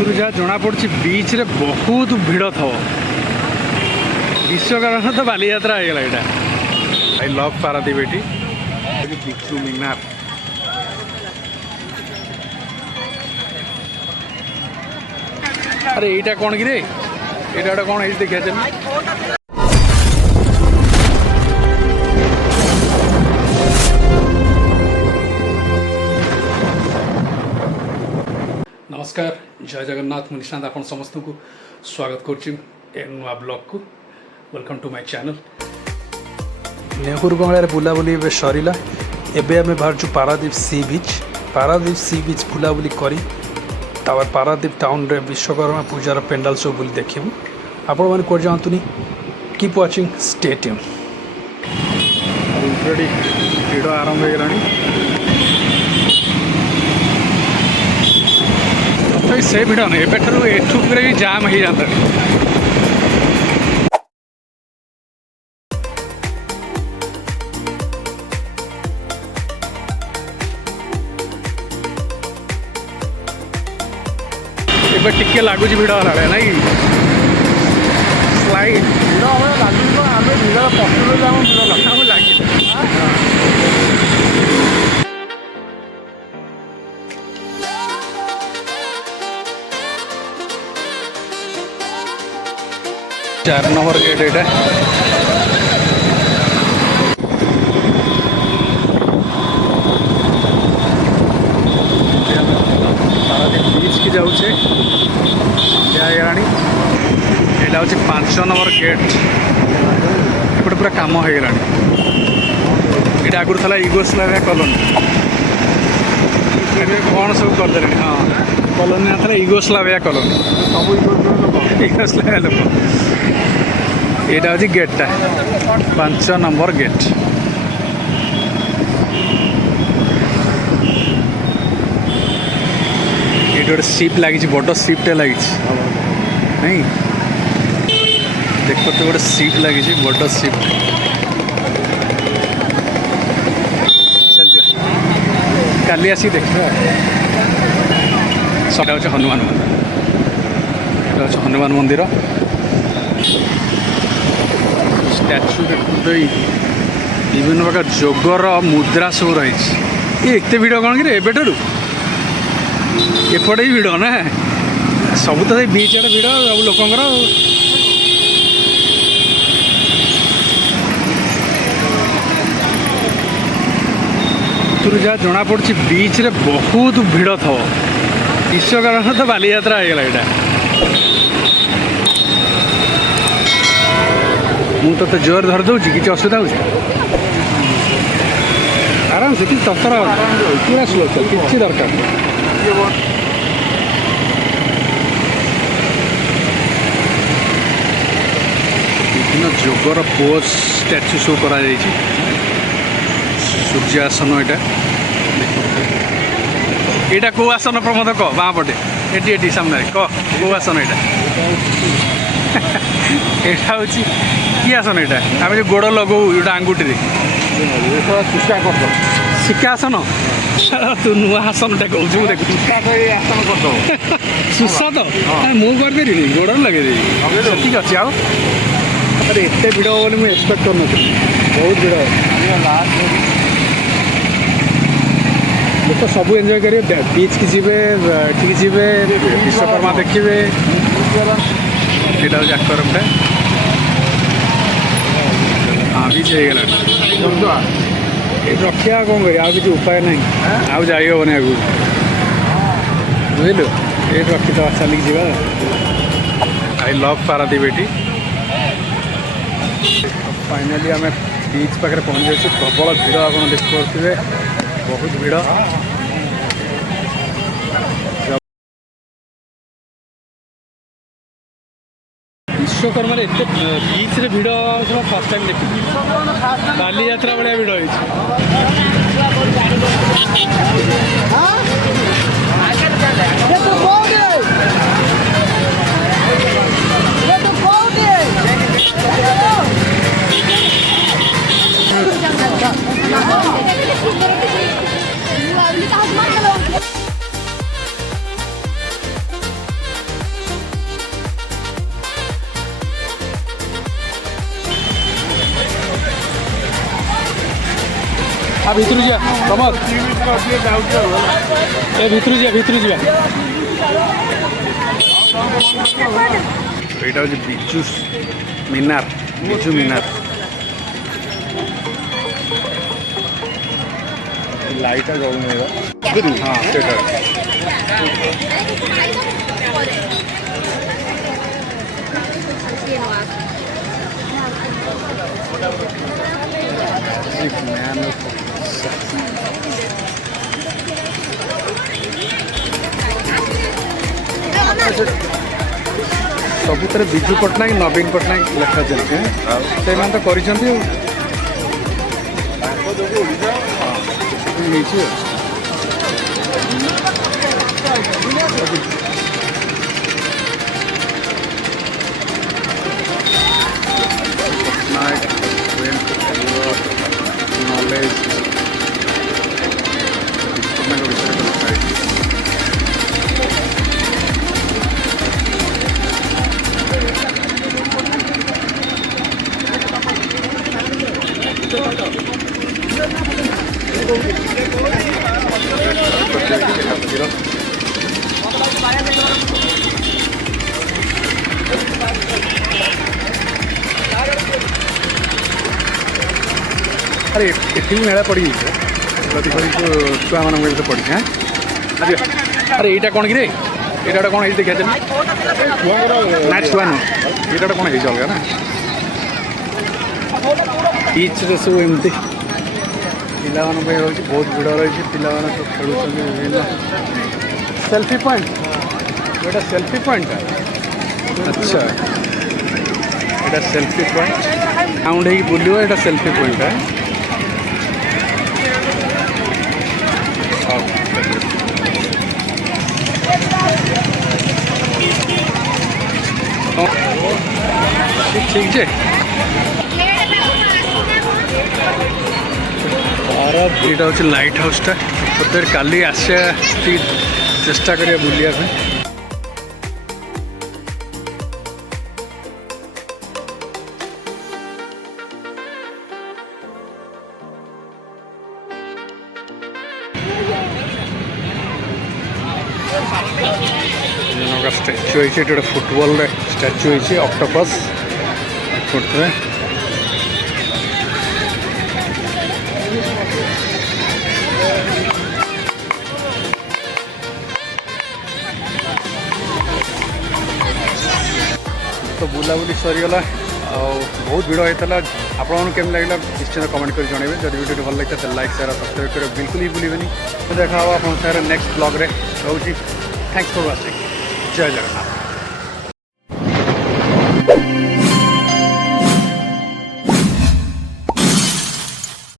जहाँ जना पड़ी बीच रे बहुत भिड़ था विश्व कारण तो बाली यात्रा हो गला यहाँ। आई लव पारादीप ये बिक्रू मीनार। अरे यहाँ कौन कि यहाँ कौन है देखा चल। नमस्कार जय जगन्नाथ मुनिशांत आप समस्त को स्वागत कर नुआ ब्लॉग को वेलकम टू माय चैनल। नेहुर बंगलार बुलाबुली सरला एबे आम बाहर पारादीप सी बीच बुलाबुली करी पारादीप टाउन रे विश्वकर्मा पूजार पेंडाल सब बुली देखू। आपण मैंने कोड जातुनी कीप वाचिंग स्टे ट्यून। भिड़ आरंभ हो गलानी से भिड़ नहीं एठू एठू भी जाम हो जाता। एबे टिके लगुच भिड़ वाला नहीं स्लाइड भिड़ लगुच आम भिड़ पशु आम भिड़ लगे। चार नंबर गेट एटा पारादीप बीच की जाऊे यहाँ हूँ 5 नंबर गेट एपटे पूरा काम हो गला। ये आगुरी था युगोस्लाविया कॉलोनी कौन सब करदे। हाँ कॉलोनी ना युगोस्लाविया कॉलोनी सब युगोस्लाविया लोक। यहाँ हूँ गेटा 5 नंबर गेट। ये गोटे सीप लगी बड़ सीपटे लगी नहीं देख तो गोटे सीप लगी बड़ सीप। चल काली आसी देख सब हूँ हनुमान मंदिर। यहाँ हूँ हनुमान मंदिर स्टैचू देखते विभिन्न प्रकार जोगर मुद्रा सब रही। ये एत भिड़ कौन कि एबेठू एपटे ही भिड़ ना सब तो बीच आड़े भिड़ सब लोकंर। जहाँ जना पड़ी बीच रे बहुत भिड़ था विश्व कारण तो बाली यात्रा हो गला यहाँ। मुझे तो जोर धर दूसरी किसी असुविधा हो आराम से किसी तत्तर पूरा स्लो चल किसी दरकार विभिन्न जोगर पोज स्टैचू शो करा सूर्यासन। यहाँ कौ आसन प्रमोद कह बाँ पटे एटी सामने कह कौ आसन यहाँ हूँ कि आसन यहाँ आम जो गोड़ लगू यहाँ आंगुठी शिकासन तू नुआ आसनटा कौन देख सुसा तो मुझे गोड़ लगे ठीक अच्छे आओ। अरे एत भिड़ बोली मुझे एक्सपेक्ट कर बहुत भिड़ लोग सब एंजॉय करेंगे बीच की जी विश्वकर्मा देखिए। यहाँ आकरमटा हाँ बीच हो गला रखा कौन कर किसी उपाय ना आउ जाइबन आगू बुझलु ये रखी तो चलिक जा। आई लव पारादीप ये फाइनाली आम बीच पाखे पहुँच जाए प्रबल भिड़ आप देखिए बहुत भिड़। विश्वकर्मा बीच रे भिड़ फर्स्ट टाइम देख बाली यात्रा भाया भिड़ आ भितर जा प्रमोद ए भितर जा यहाँ हूँ बिजू मीनार लाइट जलुनी हाँ सेटा सबुतर विजु पट्टनायक नवीन पट्टनायक लिखा चलते से तो कर नॉलेज अरे ये मेला पड़ी गति छुआ मान पड़ी हाँ अरे यहाँ कौन कि यहाँ कौन है देखा ना छुआ नुह यहाँ कौन है अलग ना बीच सब एमती पिला बहुत भिड़ रही पिला खेल विभिन्न सेल्फी पॉइंट ये सेल्फी पॉइंट अच्छा ये सेल्फी पॉइंट राउंड हो बुलो ये सेल्फी पॉइंट है ठीक है यहाँ हूँ लाइट हाउसटा प्रत्येक काली आसा चेष्टा करिया बुलिया स्टैच्यू है गोटे फुटबॉल स्टैच्यू है ऑक्टोपस फुटवे तो बुलाबुली सरीगला बहुत भिड़ होता है आपन केम लगे निश्चित कमेंट कर जनइबे जब वीडियो भल लगे तो लाइक शेयर सब्सक्राइब कर बिल्कुल ही भूलें देखा आप नेक्स्ट ब्लॉग रे रोची थैंक्स फॉर वाचिंग जय जगन्नाथ।